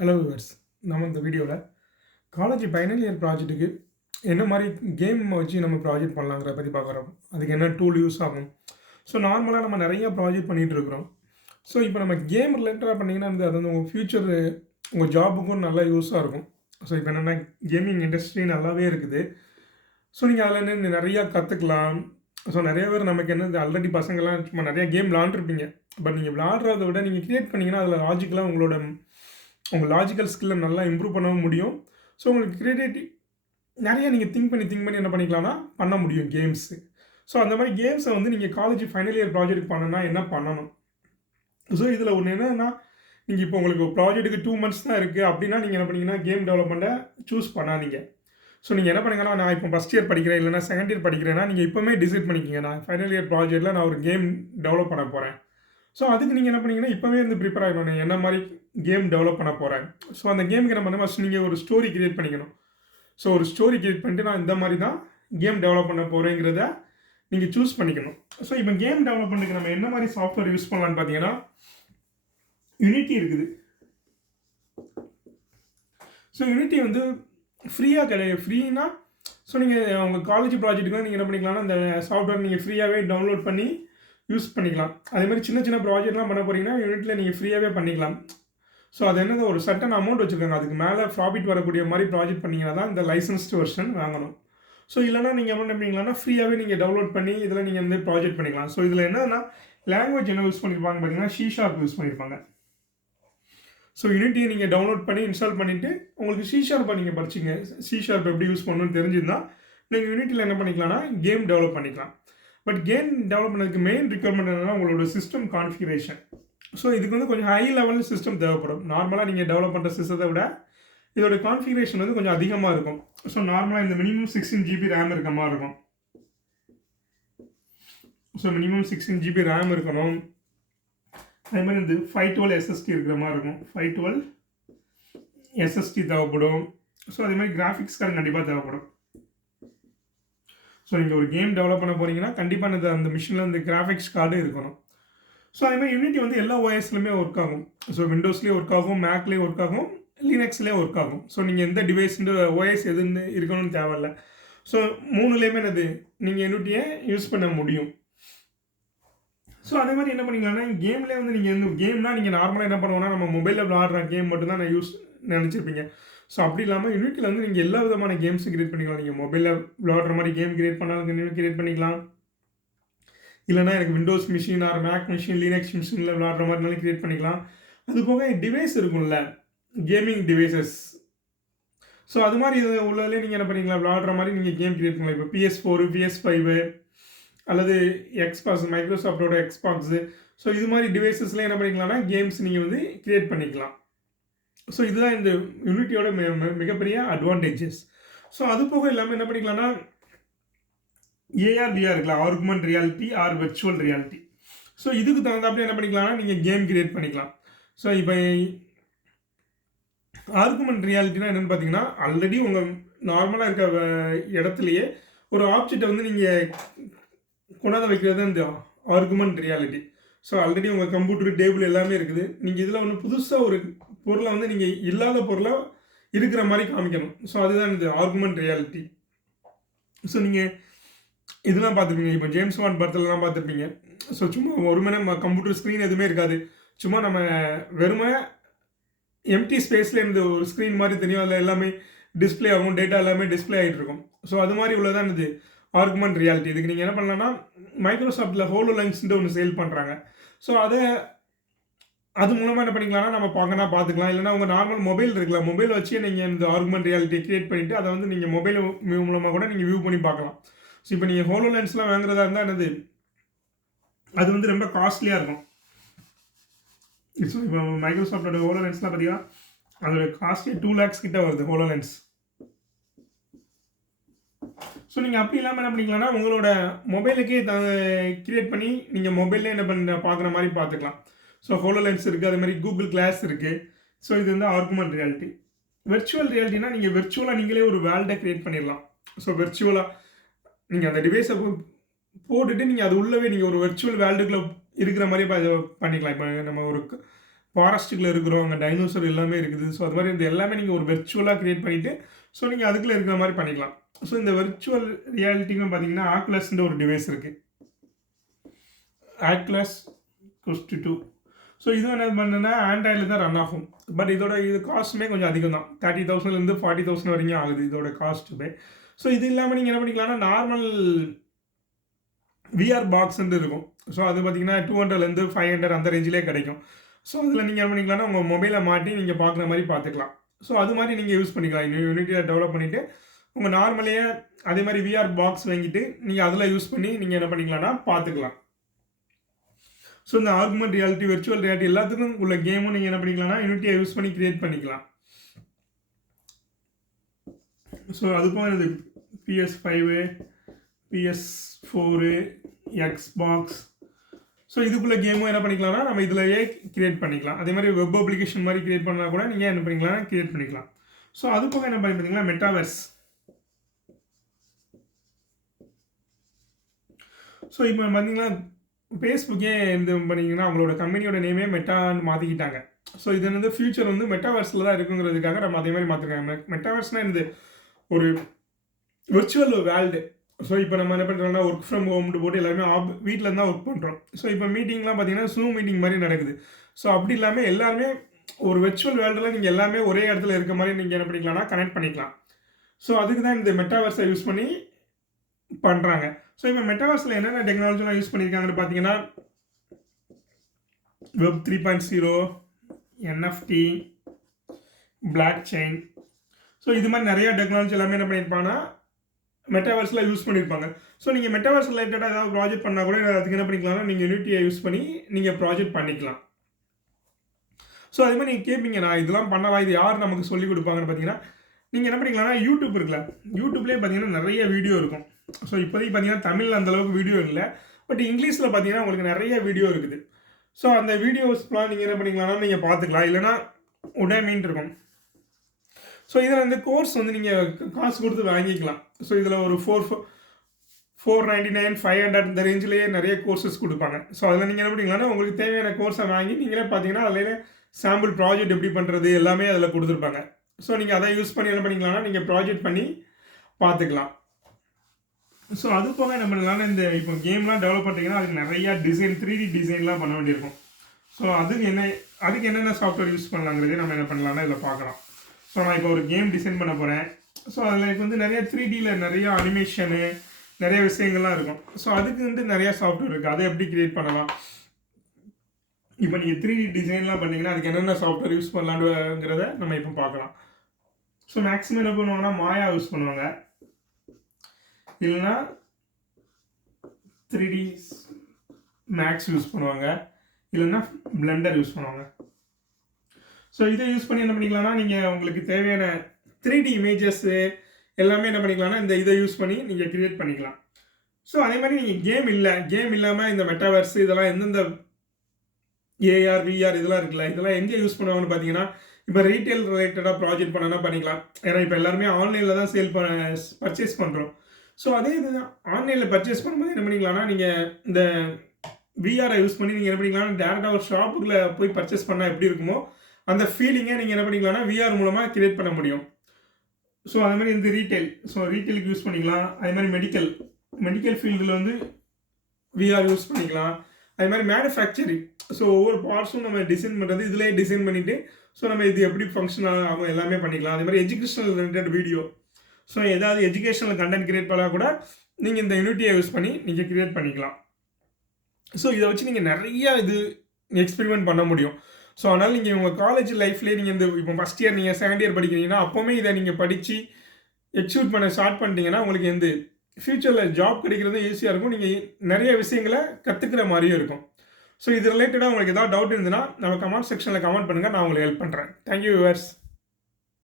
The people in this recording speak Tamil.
Hello viewers. நம்ம இந்த வீடியோவில் காலேஜ் ஃபைனல் இயர் ப்ராஜெக்ட்டுக்கு என்ன மாதிரி கேம் வச்சு நம்ம ப்ராஜெக்ட் பண்ணலாங்கிற பற்றி பார்க்குறோம். அதுக்கு என்ன டூல் யூஸ் ஆகும். ஸோ நார்மலாக நம்ம நிறையா ப்ராஜெக்ட் பண்ணிகிட்டு இருக்கிறோம். ஸோ இப்போ நம்ம கேம் ரிலேட்டடாக பண்ணிங்கன்னா அது வந்து உங்கள் ஃப்யூச்சர் உங்கள் ஜாபுக்கும் நல்லா யூஸாக இருக்கும். ஸோ இப்போ என்னென்னா கேமிங் இண்டஸ்ட்ரி நல்லாவே இருக்குது. ஸோ நீங்கள் அதில் என்ன நிறையா கற்றுக்கலாம். ஸோ நிறைய பேர் நமக்கு என்னது ஆல்ரெடி பசங்கள்லாம் சும்மா நிறையா கேம் விளாண்டுருப்பீங்க. பட் நீங்கள் விளாட்றத விட நீங்கள் க்ரியேட் பண்ணிங்கன்னா அதில் லாஜிக்கலாக உங்கள் லாஜிக்கல் ஸ்கில்லை நல்லா இம்ப்ரூவ் பண்ணவும் முடியும். ஸோ உங்களுக்கு கிரியேட்டிவிட்டி நிறைய நீங்கள் திங்க் பண்ணி என்ன பண்ணிக்கலாம்னா பண்ண முடியும் கேம்ஸு. ஸோ அந்த மாதிரி கேம்ஸை வந்து நீங்கள் காலேஜ் ஃபைனல் இயர் ப்ராஜெக்ட் பண்ணணும்னா என்ன பண்ணணும். ஸோ இதில் ஒன்று என்னென்னா, நீங்கள் இப்போ உங்களுக்கு ப்ராஜெக்ட்டுக்கு 2 months தான் இருக்குது அப்படின்னா நீங்கள் என்ன பண்ணீங்கன்னா கேம் டெவலப்மெண்ட்டை சூஸ் பண்ணாதீங்க. ஸோ நீங்கள் என்ன பண்ணுங்கன்னா, நான் இப்போ ஃபஸ்ட் இயர் படிக்கிறேன் இல்லைனா செகண்ட் இயர் படிக்கிறேன்னா நீங்கள் இப்போவுமே டிசைட் பண்ணிக்கிங்க. நான் ஃபைனல் இயர் ப்ராஜெக்ட்டில் நான் ஒரு கேம் டெவலப் பண்ண போகிறேன். ஸோ அதுக்கு நீங்கள் என்ன பண்ணீங்கன்னா இப்போவே வந்து ப்ரிப்பேர் ஆகணும். என்ன மாதிரி கேம் டெவலப் பண்ண போகிறேன். ஸோ அந்த கேமுக்கு என்ன பண்ண ஃபஸ்ட் நீங்கள் ஒரு ஸ்டோரி கிரியேட் பண்ணிக்கணும். ஸோ ஒரு ஸ்டோரி கிரியேட் பண்ணிட்டு நான் இந்த மாதிரி தான் கேம் டெவலப் பண்ண போகிறேங்கிறத நீங்கள் சூஸ் பண்ணிக்கணும். ஸோ இப்போ கேம் டெவலப்மெண்ட்டுக்கு நம்ம என்ன மாதிரி சாஃப்ட்வேர் யூஸ் பண்ணலான்னு பார்த்தீங்கன்னா, யூனிட்டி இருக்குது. ஸோ யூனிட்டி வந்து ஃப்ரீயாக கிடையாது. ஃப்ரீனா ஸோ நீங்கள் உங்கள் காலேஜ் ப்ராஜெக்ட்டுக்கு நீங்கள் என்ன பண்ணிக்கலாம்னா இந்த சாஃப்ட்வேர் நீங்கள் ஃப்ரீயாகவே டவுன்லோட் பண்ணி யூஸ் பண்ணிக்கலாம். அதே மாதிரி சின்ன சின்ன ப்ராஜெக்ட்லாம் பண்ண போகிறீங்கன்னா யூனிட்டில் நீங்கள் ஃப்ரீயாகவே பண்ணிக்கலாம். ஸோ அது என்னது ஒரு சர்டன் அமௌண்ட் வச்சுருக்காங்க. அதுக்கு மேலே ப்ராஃபிட் வரக்கூடிய மாதிரி ப்ராஜெக்ட் பண்ணிங்கன்னா தான் இந்த லைசன்ஸ்டு வெர்ஷன் வாங்கணும். ஸோ இல்லைனா நீங்கள் என்ன பண்ணிங்களா ஃப்ரீயாகவே நீங்கள் டவுன்லோட் பண்ணி இதில் நீங்கள் வந்து ப்ராஜெக்ட் பண்ணிக்கலாம். ஸோ இதில் என்னன்னா லாங்குவேஜ் என்ன யூஸ் பண்ணியிருப்பாங்க பார்த்தீங்கன்னா C# யூஸ் பண்ணியிருப்பாங்க. ஸோ யூனிட்டியை நீங்கள் டவுன்லோட் பண்ணி இன்ஸ்டால் பண்ணிவிட்டு உங்களுக்கு C# நீங்கள் படிச்சிங்க. C# எப்படி யூஸ் பண்ணணும்னு தெரிஞ்சிருந்தால் நீங்கள் யூனிட்டியில் என்ன பண்ணிக்கலாம்னா கேம் டெவலப் பண்ணிக்கலாம். பட் கேம் டெவலப் பண்ணதுக்கு மெயின் ரிக்வயர்மெண்ட் என்னன்னா உங்களோட சிஸ்டம் கான்ஃபிகரேஷன். ஸோ இதுக்கு வந்து கொஞ்சம் ஹை லெவல் சிஸ்டம் தேவைப்படும். நார்மலாக நீங்கள் டெவலப் பண்ணுற சிஸ்டத்தை விட இதோட கான்ஃபிகரேஷன் வந்து கொஞ்சம் அதிகமாக இருக்கும். ஸோ நார்மலாக இந்த மினிமம் 16 GB ரேம் இருக்க மாதிரி இருக்கும். ஸோ மினிமம் 16 GB ரேம் இருக்கணும். அதே மாதிரி இந்த 512 SSD இருக்கிற மாதிரி இருக்கும். 512 SSD தேவைப்படும். ஸோ அதே மாதிரி கிராஃபிக்ஸ் கார்டு கண்டிப்பாக தேவைப்படும். ஸோ நீங்கள் ஒரு கேம் டெவலப் பண்ண போகிறீங்கன்னா கண்டிப்பாக அந்த மிஷினில் இந்த கிராஃபிக்ஸ் கார்டு இருக்கணும். ஸோ அதே மாதிரி யூனிட்டி வந்து எல்லா OSலையுமே ஒர்க் ஆகும். ஸோ விண்டோஸ்லேயே ஒர்க் ஆகும், மேக்லேயே ஒர்க் ஆகும், லினக்ஸ்லேயே ஒர்க் ஆகும். ஸோ நீங்கள் எந்த டிவைஸ்ன்ற OS எதுன்னு இருக்கணும்னு தேவையில்லை. ஸோ மூணுலேயுமே என்னது நீங்கள் யூனிட்டியை யூஸ் பண்ண முடியும். ஸோ அதே மாதிரி என்ன பண்ணிக்கலாம்னா கேம்லேயே வந்து நீங்கள் இந்த கேம்னால் நீங்கள் நார்மலாக என்ன பண்ணுவோம்னா நம்ம மொபைலில் விளாடுற கேம் மட்டும்தான் நான் நினச்சிருப்பீங்க. ஸோ அப்படி இல்லாமல் யூனிட்டியில் வந்து நீங்கள் எல்லா விதமான கேம்ஸும் கிரியேட் பண்ணிக்கலாம். நீங்கள் மொபைலில் விளாடுற மாதிரி கேம் கிரியேட் பண்ணாலும் கிரியேட் பண்ணிக்கலாம். இல்லைனா எனக்கு Windows machine or Mac machine Linux மிஷினில் விளாடுற மாதிரினாலும் கிரியேட் பண்ணிக்கலாம். அது போக டிவைஸ் இருக்கும்ல கேமிங் டிவைசஸ். ஸோ அது மாதிரி இது உள்ளதுலேயே நீங்கள் என்ன பண்ணிக்கலாம் விளாடுற மாதிரி நீங்கள் கேம் கிரியேட் பண்ணலாம். இப்போ PS4 PS5 அல்லது Xbox மைக்ரோசாஃப்டோட Xbox. ஸோ இது மாதிரி டிவைசஸ்லாம் என்ன பண்ணிக்கலாம்னா கேம்ஸ் நீங்கள் வந்து கிரியேட் பண்ணிக்கலாம். ஸோ இதுதான் இந்த யூனிட்டியோட மிகப்பெரிய அட்வான்டேஜஸ். ஸோ அது போக இல்லாமல் என்ன பண்ணிக்கலாம்னா AR VR இருக்கலாம், argument reality or virtual reality. So இதுக்கு தகுந்தாப்படி என்ன பண்ணிக்கலாம்னா நீங்கள் கேம் கிரியேட் பண்ணிக்கலாம். ஸோ இப்போ ஆர்குமெண்ட் ரியாலிட்டினா என்னென்னு பார்த்தீங்கன்னா ஆல்ரெடி உங்கள் நார்மலாக இருக்க இடத்துலையே ஒரு ஆப்ஜெக்டை வந்து நீங்கள் கொண்டாந்து வைக்கிறது இந்த ஆர்குமெண்ட் ரியாலிட்டி. ஸோ ஆல்ரெடி உங்கள் கம்ப்யூட்டர் டேபிள் எல்லாமே இருக்குது. நீங்கள் இதில் ஒன்று புதுசாக ஒரு பொருளை வந்து நீங்கள் இல்லாத பொருளை இருக்கிற மாதிரி காமிக்கணும். ஸோ அதுதான் இந்த ஆர்குமெண்ட் ரியாலிட்டி. ஸோ நீங்கள் இதெல்லாம் பார்த்துருப்பீங்க. இப்போ ஜேம்ஸ் பாண்ட் படத்துலலாம் பார்த்துருப்பீங்க. ஸோ சும்மா ஒரு கம்ப்யூட்டர் ஸ்க்ரீன் எதுவுமே இருக்காது. சும்மா நம்ம வெறுமை எம்டி ஸ்பேஸில் இருந்து ஒரு ஸ்க்ரீன் மாதிரி தெரியும். அதில் எல்லாமே டிஸ்பிளே ஆகும், டேட்டா எல்லாமே டிஸ்பிளே ஆகிட்டு இருக்கும். ஸோ அது மாதிரி உள்ளதான் இது ஆர்குமெண்ட் ரியாலிட்டி. இதுக்கு நீங்கள் என்ன பண்ணலாம்னா மைக்ரோசாஃப்ட்டில் HoloLensன்ட்டு ஒன்று சேல் பண்ணுறாங்க. ஸோ அது மூலமாக என்ன பண்ணிக்கலாம்னா நம்ம பார்த்துக்கலாம். இல்லைனா உங்கள் நார்மல் மொபைல் இருக்கலாம், மொபைல் வச்சு நீங்கள் இந்த ஆர்குமெண்ட் ரியாலிட்டியை கிரியேட் பண்ணிவிட்டு அதை வந்து நீங்கள் மொபைல் மூலமாக கூட நீங்கள் வியூ பண்ணி பார்க்கலாம். ஸோ இப்போ நீங்கள் HoloLensலாம் வாங்குறதா இருந்தால் என்னது அது வந்து ரொம்ப காஸ்ட்லியாக இருக்கும். ஸோ இப்போ மைக்ரோசாஃப்டோட HoloLensலாம் பார்த்தீங்கன்னா அதோட காஸ்ட்டே 2 lakhs கிட்ட வருது HoloLens. ஸோ நீங்கள் அப்படி இல்லாமல் என்ன பண்ணிக்கலாம்னா உங்களோட மொபைலுக்கே கிரியேட் பண்ணி நீங்கள் மொபைல்லே என்ன பார்க்குற மாதிரி பார்த்துக்கலாம். ஸோ HoloLens இருக்குது, அதே மாதிரி கூகுள் கிளாஸ் இருக்குது. ஸோ இது வந்து ஆர்குமெண்ட் ரியாலிட்டி. வெர்ச்சுவல் ரியாலிட்டினா நீங்கள் வெர்ச்சுவலாக நீங்களே ஒரு வேர்ல்டை கிரியேட் பண்ணிடலாம். ஸோ வெர்ச்சுவலாக நீங்கள் அந்த டிவைஸை போட்டுட்டு நீங்கள் அது உள்ளவே நீங்கள் ஒரு வெர்ச்சுவல் வேர்ல்டுக்குள்ளே இருக்கிற மாதிரி பண்ணிக்கலாம். இப்போ நம்ம ஒரு ஃபாரஸ்ட்டுக்குள்ளே இருக்கிறோம், அங்கே டைனோசர் எல்லாமே இருக்குது. ஸோ அது மாதிரி இந்த எல்லாமே நீங்கள் ஒரு வெர்ச்சுவலாக க்ரியேட் பண்ணிவிட்டு ஸோ நீங்கள் அதுக்குள்ளே இருக்கிற மாதிரி பண்ணிக்கலாம். ஸோ இந்த வெர்ச்சுவல் ரியாலிட்டின்னு பார்த்தீங்கன்னா ஆக்குலஸ்ன்ற ஒரு டிவைஸ் இருக்குது. Oculus quest 2. ஸோ இதுவும் என்ன பண்ணுன்னா ஆண்ட்ராய்டில் தான் ரன் ஆகும். பட் இதோட காஸ்ட்டுமே கொஞ்சம் அதிகம் தான். 30,000லேருந்து 40,000 வரைக்கும் ஆகுது இதோட காஸ்ட்டுமே. ஸோ இது இல்லாமல் நீங்கள் என்ன பண்ணிக்கலாம்னா நார்மல் விஆர் பாக்ஸ்ன்னு இருக்கும். ஸோ அது பார்த்தீங்கன்னா 200லேருந்து 500 அந்த ரேஞ்சிலே கிடைக்கும். ஸோ அதில் நீங்கள் என்ன பண்ணிக்கலாம்னா உங்கள் மொபைலை மாட்டி நீங்கள் பார்க்குற மாதிரி பார்த்துக்கலாம். ஸோ அது மாதிரி நீங்கள் யூஸ் பண்ணிக்கலாம். யூனிட்டியில் டெவலப் பண்ணிவிட்டு உங்கள் நார்மலையே அதே மாதிரி விஆர் பாக்ஸ் வாங்கிட்டு நீங்கள் அதில் யூஸ் பண்ணி நீங்கள் என்ன பண்ணிக்கலாம்னா பார்த்துக்கலாம். ஸோ இந்த ஆகுமெண்ட் ரியாலிட்டி, வெர்ச்சுவல் ரியாலிட்டி எல்லாத்துக்கும் உள்ள கேமும் நீங்கள் என்ன பண்ணிக்கலாம்னா யூனிட்டியை யூஸ் பண்ணி க்ரியேட் பண்ணிக்கலாம். ஸோ அதுக்கும் இது PS5, PS4, Xbox. ஸோ இதுக்குள்ள கேமும் என்ன பண்ணிக்கலாம்னா நம்ம இதிலேயே க்ரியேட் பண்ணிக்கலாம். அதே மாதிரி வெப் அப்ளிகேஷன் மாதிரி க்ரியேட் பண்ணால் கூட நீங்கள் என்ன பண்ணிக்கலாம் க்ரியேட் பண்ணிக்கலாம். ஸோ அது போக என்ன பண்ணிங்கன்னா மெட்டாவர்ஸ். ஸோ இப்போ பார்த்தீங்கன்னா ஃபேஸ்புக்கே இது பண்ணிங்கன்னா அவங்களோட கம்பெனியோட நேமே மெட்டான்னு மாற்றிக்கிட்டாங்க. ஸோ இது வந்து ஃபியூச்சர் வந்து மெட்டாவர்ஸில் தான் இருக்குங்கிறதுக்காக நம்ம அதே மாதிரி மாற்றிருக்காங்க. மெட்டாவர்ஸ்னால் இந்த ஒரு விர்ச்சுவல் வேர்ல்டு. ஸோ இப்போ நம்ம என்ன பண்ணுறோம்னா ஒர்க் ஃப்ரம் ஹோம்னு போட்டு எல்லாருமே வீட்டில் இருந்தால் ஒர்க் பண்ணுறோம். ஸோ இப்போ மீட்டிங்லாம் பார்த்தீங்கன்னா Zoom மீட்டிங் மாதிரி நடக்குது. ஸோ அப்படி இல்லாமல் எல்லாருமே ஒரு விர்ச்சுவல் வேர்ல்டில் நீங்கள் எல்லாமே ஒரே இடத்துல இருக்க மாதிரி நீங்கள் என்ன பண்ணிக்கலாம்னா கனெக்ட் பண்ணிக்கலாம். ஸோ அதுக்கு தான் இந்த மெட்டாவர்ஸை யூஸ் பண்ணி பண்ணுறாங்க. ஸோ இப்போ மெட்டாவர்ஸில் என்னென்ன டெக்னாலஜிலாம் யூஸ் பண்ணியிருக்காங்கன்னு பார்த்தீங்கன்னா web 3.0, NFT, block chain. So இது மாதிரி நிறையா டெக்னாலஜி எல்லாமே என்ன பண்ணியிருப்பாங்கன்னா மெட்டாவர்ஸில் யூஸ் பண்ணியிருப்பாங்க. ஸோ நீங்கள் மெட்டாவர்ஸ் ரிலேட்டடாக ஏதாவது ப்ராஜெக்ட் பண்ணால் கூட அதுக்கு என்ன பண்ணிக்கலாம்னா நீங்கள் யூனிட்டியை யூஸ் பண்ணி நீங்கள் ப்ராஜெக்ட் பண்ணிக்கலாம். ஸோ அதே மாதிரி நீங்கள் கேட்பீங்க நான் இதெல்லாம் பண்ணலாம், இது யார் நமக்கு சொல்லிக் கொடுப்பாங்கன்னு பார்த்தீங்கன்னா நீங்கள் என்ன பண்ணிக்கலாம்னா யூடியூப் இருக்குல்ல, யூடியூப்லேயே பார்த்தீங்கன்னா நிறைய வீடியோ இருக்கும். ஸோ இப்போதைக்கு பார்த்தீங்கன்னா தமிழில் அந்தளவுக்கு வீடியோ இல்லை, பட் இங்கிலீஷில் பார்த்தீங்கன்னா உங்களுக்கு நிறைய வீடியோ இருக்குது. ஸோ அந்த வீடியோஸ்லாம் நீங்கள் என்ன பண்ணிக்கலாம்னா நீங்கள் பார்த்துக்கலாம். இல்லைனா Udemy இருக்கும். ஸோ இதில் வந்து கோர்ஸ் வந்து நீங்கள் காசு கொடுத்து வாங்கிக்கலாம். ஸோ இதில் ஒரு 499, 500 இந்த ரேஞ்சிலேயே நிறைய கோர்சஸ் கொடுப்பாங்க. ஸோ அதில் நீங்கள் என்ன பண்ணிக்கலாம்னா உங்களுக்கு தேவையான கோர்ஸை வாங்கி நீங்களே பார்த்தீங்கன்னா அதில் சாம்பிள் ப்ராஜெக்ட் எப்படி பண்ணுறது எல்லாமே அதில் கொடுத்துருப்பாங்க. ஸோ நீங்கள் அதை யூஸ் பண்ணி என்ன பண்ணிக்கலாம்னா நீங்கள் ப்ராஜெக்ட் பண்ணி பார்த்துக்கலாம். ஸோ அது போக என்ன பண்ணலாம்னா இந்த இப்போ கேம்லாம் டெவலப் பண்ணிங்கன்னா அதுக்கு நிறையா டிசைன் 3D டிசைன்லாம் பண்ண வேண்டியிருக்கும். ஸோ அதுக்கு என்னென்ன சாஃப்ட்வேர் யூஸ் பண்ணலாங்கிறதே நம்ம என்ன பண்ணலாம்னா இதில் பார்க்கலாம். ஸோ நான் இப்போ ஒரு கேம் டிசைன் பண்ண போகிறேன். ஸோ அதில் இப்போ வந்து நிறைய 3Dயில் நிறையா அனிமேஷனு நிறைய விஷயங்கள்லாம் இருக்கும். ஸோ அதுக்கு வந்து நிறையா சாஃப்ட்வேர் இருக்குது. அதை எப்படி க்ரியேட் பண்ணலாம், இப்போ நீங்கள் 3D டிசைன்லாம் பண்ணிங்கன்னா அதுக்கு என்னென்ன சாஃப்ட்வேர் யூஸ் பண்ணலாங்கிறத நம்ம இப்போ பார்க்கலாம். ஸோ மேக்ஸிமம் என்ன பண்ணுவாங்கன்னா மாயா யூஸ் பண்ணுவாங்க, இல்லைன்னா 3D மேக்ஸ் யூஸ் பண்ணுவாங்க, இல்லைன்னா பிளெண்டர் யூஸ் பண்ணுவாங்க. ஸோ இதை யூஸ் பண்ணி என்ன பண்ணிக்கலாம்னா நீங்கள் உங்களுக்கு தேவையான 3D இமேஜஸ்ஸு எல்லாமே என்ன பண்ணிக்கலாம்னா இந்த இதை யூஸ் பண்ணி நீங்கள் க்ரியேட் பண்ணிக்கலாம். ஸோ அதே மாதிரி நீங்கள் கேம் இல்லாமல் இந்த மெட்டாவர்ஸ் இதெல்லாம் எந்தெந்த AR, VR இதெல்லாம் இருக்குல்ல, இதெல்லாம் எங்கே யூஸ் பண்ணுவாங்கன்னு பார்த்தீங்கன்னா இப்போ ரீட்டைல் ரிலேட்டடாக ப்ராஜெக்ட் பண்ணனா பண்ணிக்கலாம். ஏன்னா இப்போ எல்லாருமே ஆன்லைனில் தான் பர்ச்சேஸ் பண்ணுறோம். ஸோ அதே இதுதான் ஆன்லைனில் பர்ச்சேஸ் பண்ணும்போது என்ன பண்ணிக்கலாம்னா நீங்கள் இந்த விஆரை யூஸ் பண்ணி நீங்கள் என்ன பண்ணிக்கலாம்னா டேரெக்டாக ஒரு ஷாப்புக்குள்ளே போய் பர்ச்சேஸ் பண்ணால் எப்படி இருக்குமோ அந்த ஃபீலிங்கை நீங்கள் என்ன பண்ணிக்கலாம்னா விஆர் மூலமாக கிரியேட் பண்ண முடியும். ஸோ அது மாதிரி இந்த ரீட்டைலுக்கு யூஸ் பண்ணிக்கலாம். அதே மாதிரி மெடிக்கல் ஃபீல்டில் வந்து விஆர் யூஸ் பண்ணிக்கலாம். அதே மாதிரி மேனுஃபேக்சரிங், ஸோ ஒவ்வொரு பார்ட்ஸும் நம்ம டிசைன் பண்ணுறது இதிலே டிசைன் பண்ணிவிட்டு ஸோ நம்ம இது எப்படி ஃபங்க்ஷன் ஆகும் எல்லாமே பண்ணிக்கலாம். அதே மாதிரி எஜுகேஷனல் ரிலேட்டட் வீடியோ, ஸோ ஏதாவது எஜுகேஷனல் கண்டென்ட் கிரியேட் பண்ணால் கூட நீங்கள் இந்த யூனிட்டியை யூஸ் பண்ணி நீங்கள் கிரியேட் பண்ணிக்கலாம். ஸோ இதை வச்சு நீங்கள் நிறையா எக்ஸ்பெரிமெண்ட் பண்ண முடியும். ஸோ அதனால் நீங்கள் உங்கள் காலேஜ் லைஃப்லேயே நீங்கள் இப்போ ஃபஸ்ட் இயர் நீங்கள் செகண்ட் இயர் படிக்கிறீங்கன்னா அப்போவுமே இதை நீங்கள் படித்து எக்ஸிக்யூட் பண்ண ஸ்டார்ட் பண்ணிட்டீங்கன்னா உங்களுக்கு ஃப்யூச்சரில் ஜாப் கிடைக்கிறது ஈஸியாக இருக்கும். நீங்கள் நிறைய விஷயங்களை கற்றுக்கிற மாதிரியும் இருக்கும். ஸோ இது ரிலேட்டடாக உங்களுக்கு ஏதாவது டவுட் இருந்ததுன்னா நம்ம கமெண்ட் செக்ஷனில் கமெண்ட் பண்ணுங்கள், நான் உங்களுக்கு ஹெல்ப் பண்ணுறேன். Thank you viewers.